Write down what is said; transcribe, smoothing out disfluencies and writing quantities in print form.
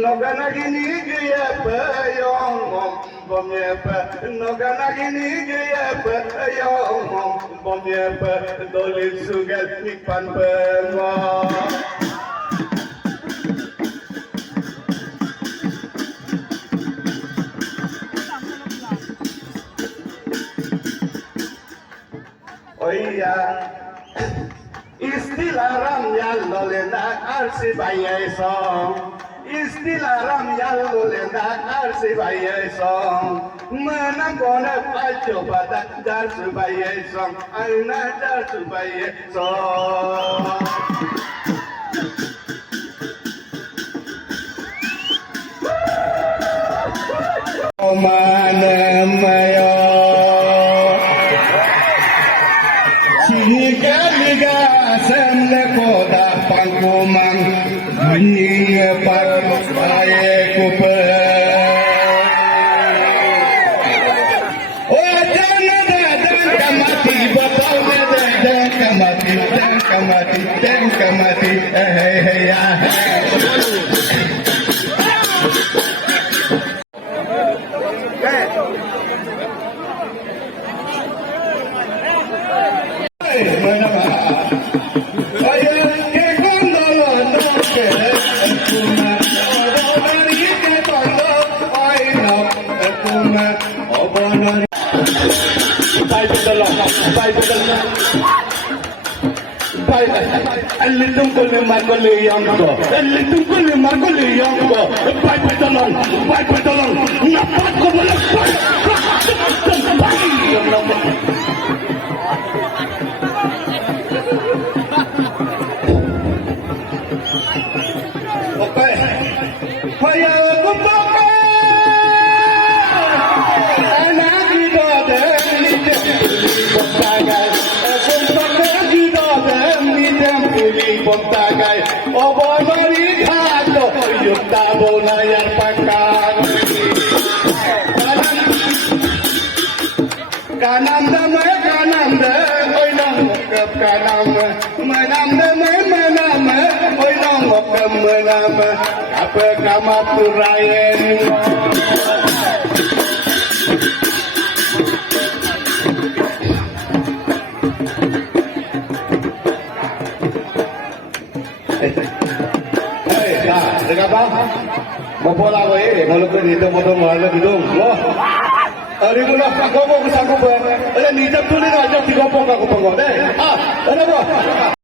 Noganagini Gayapa, young Bomyapa, Noganagini Gayapa, young Bomyapa, Dolly Sugar, Nipan Perma. Oh yeah, istilah ramyal lolenak arsi bayai song. Istilah ramyal lolenak arsi bayai song. Menang kona paco badak darsu bayai song. Aina darsu bayai song. Mana mayo. Liga semle koda pangkumang bunyi pakai kupe. Oh jangan kamati batal kamati ya. Litung ko ni Margoli yang ko. Litung ko ni Margoli yang ko. Pai petolong. Napat ko boleh pai. Okay. Paya ko pakai. Anak kita deni pakai. Pontagai, obonori khato, yukta bonayar pakan. Kanam dame, oi nong mokap kanam. Manam dame, oi nong mokap manam. Apa kamat turayen? Dengar apa? Bola gue, ngolok ni itu motor malah hidung. Loh, hari bulan tak kau mau kesanggup. Ada ni jam tu ni aja tiga pokok aku penggol. Ada apa?